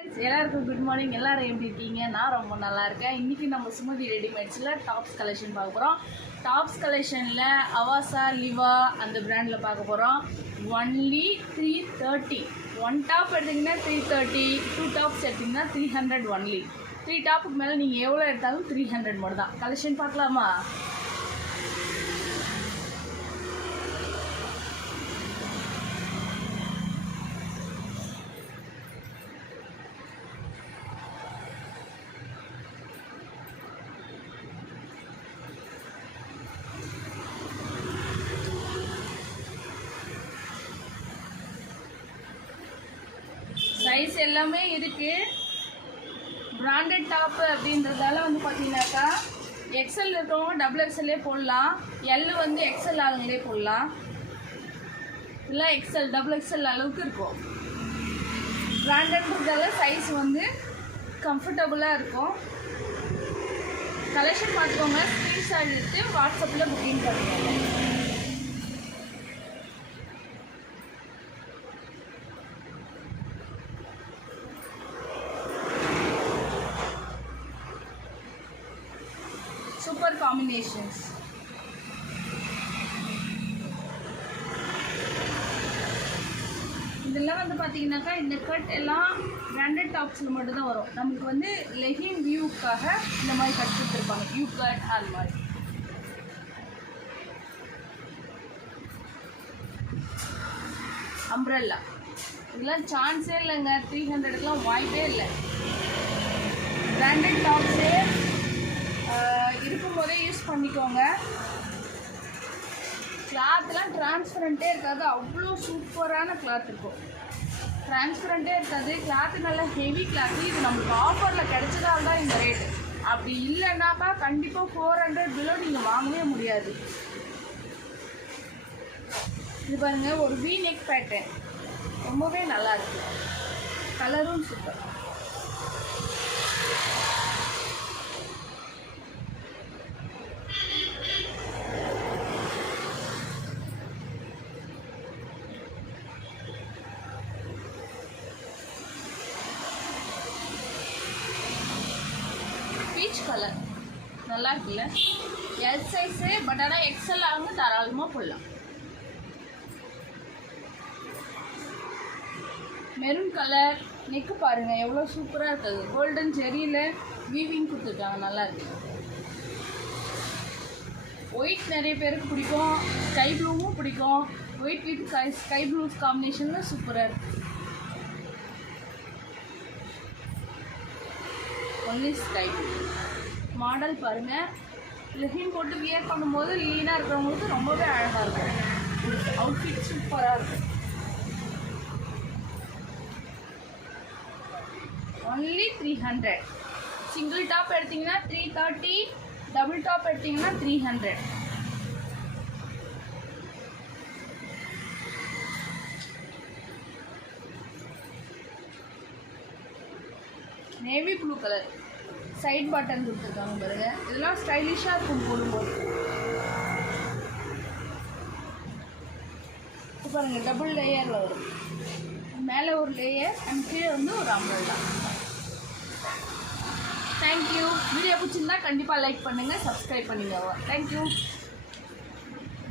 எல்லாருக்கும் good morning. எல்லாரும் எப்படி இருக்கீங்க? நான் ரொம்ப நல்லா இருக்கேன். இன்றைக்கி நம்ம சுமதி ரெடிமேட்ஸில் டாப்ஸ் கலெக்ஷன் பார்க்க போகிறோம். டாப்ஸ் கலெக்ஷனில் அவாசா லிவா அந்த பிராண்டில் பார்க்க போகிறோம். ஒன்லி 330. 1 டாப் எடுத்திங்கன்னா 330, 2 டாப்ஸ் எடுத்திங்கன்னா 300 ஒன்லி. 3 டாப்புக்கு மேலே நீங்கள் எவ்வளோ எடுத்தாலும் 300 மட்டும் தான். கலெக்ஷன் பார்க்கலாமா? சைஸ் எல்லாமே இருக்குது. பிராண்டட் டாப்பு அப்படின்றதால வந்து பார்த்தீங்கன்னாக்கா எக்ஸல் இருக்கிறவங்க டபுள் எக்ஸல்லே போடலாம். எல் வந்து எக்ஸல் ஆளுங்களே போடலாம். இல்லை எக்ஸல் டபுள் எக்ஸல் அளவுக்கு இருக்கும். பிராண்டட்ன்றதால சைஸ் வந்து கம்ஃபர்டபுளாக இருக்கும். கலெக்ஷன் பார்த்துக்கோங்க. ஸ்க்ரீன்ஷாட் எடுத்து வாட்ஸ்அப்பில் புக்கிங் பண்ணிக்கோங்க. Super combinations. இதெல்லாம் வந்து பார்த்தீங்கன்னாக்கா இந்த கட் எல்லாம் பிராண்டட் டாப்ஸில் மட்டும்தான் வரும். நமக்கு வந்து லெகின் வியூக்காக இந்த மாதிரி கட் கொடுத்துருப்பாங்க. வியூ கட் அது மாதிரி. அம்ப்ரெல்லா இதெல்லாம் சான்ஸே இல்லைங்க. 300க்குலாம் வாய்ப்பே இல்லை. பிராண்டட் டாப்ஸே இருக்கும்போதே யூஸ் பண்ணிக்கோங்க. கிளாத்லாம் டிரான்ஸ்பரண்ட்டே இருக்காது. அவ்வளோ சூப்பரான கிளாத் இருக்கும். டிரான்ஸ்பரண்ட்டே இருக்காது. கிளாத்து நல்லா ஹெவி கிளாத்து. இது நம்மளுக்கு ஆஃபரில் கிடைச்சதால தான் இந்த ரேட்டு. அப்படி இல்லைன்னாக்கா கண்டிப்பாக 400 பிலோ நீங்கள் வாங்கவே முடியாது. இது பாருங்கள், ஒரு வி நெக் பேட்டர்ன் ரொம்பவே நல்லா இருக்குது. கலரும் சூப்பர். பீச் கலர் நல்லா இருக்குல்ல? எல் சைஸு, பட் ஆனால் எக்ஸல் ஆகுங்க தாராளமாக போடலாம். மெரூன் கலர் நெக்கு பாருங்கள் எவ்வளோ சூப்பராக இருக்குது. கோல்டன் ஜெரியில் வீவிங் கொடுத்துருக்காங்க. நல்லா இருக்குது. ஒயிட் நிறைய பேருக்கு பிடிக்கும். ஸ்கை ப்ளூவும் பிடிக்கும். ஒயிட் வித் ஸ்கை ப்ளூ காம்பினேஷனில் சூப்பராக இருக்குது. ஒன்லி ஸ்கை ப்ளூ மாடல் பாருங்கள். லெகின் போட்டு வியர் பண்ணும்போது லீனாக இருக்கிறவங்களுக்கு ரொம்பவே அழகாக இருக்கும். அவுட்ஃபிட் சூப்பராக இருக்கும். ஒன்லி 300. சிங்கிள் டாப் எடுத்திங்கன்னா 330, டபுள் டாப் எடுத்திங்கன்னா 300. Navy blue colour side button கொடுத்துருக்காங்க பாருங்க. இதெல்லாம் ஸ்டைலிஷாக இருக்கும் போடும்போது. பாருங்கள், டபுள் லேயரில் வரும். மேலே ஒரு லேயர் அண்ட் கீழே வந்து ஒரு அம்ப்ரெல்லா. தேங்க்யூ. வீடியோ பிடிச்சிருந்தா கண்டிப்பாக லைக் பண்ணுங்கள், சப்ஸ்கிரைப் பண்ணிக்கோங்க. தேங்க்யூ.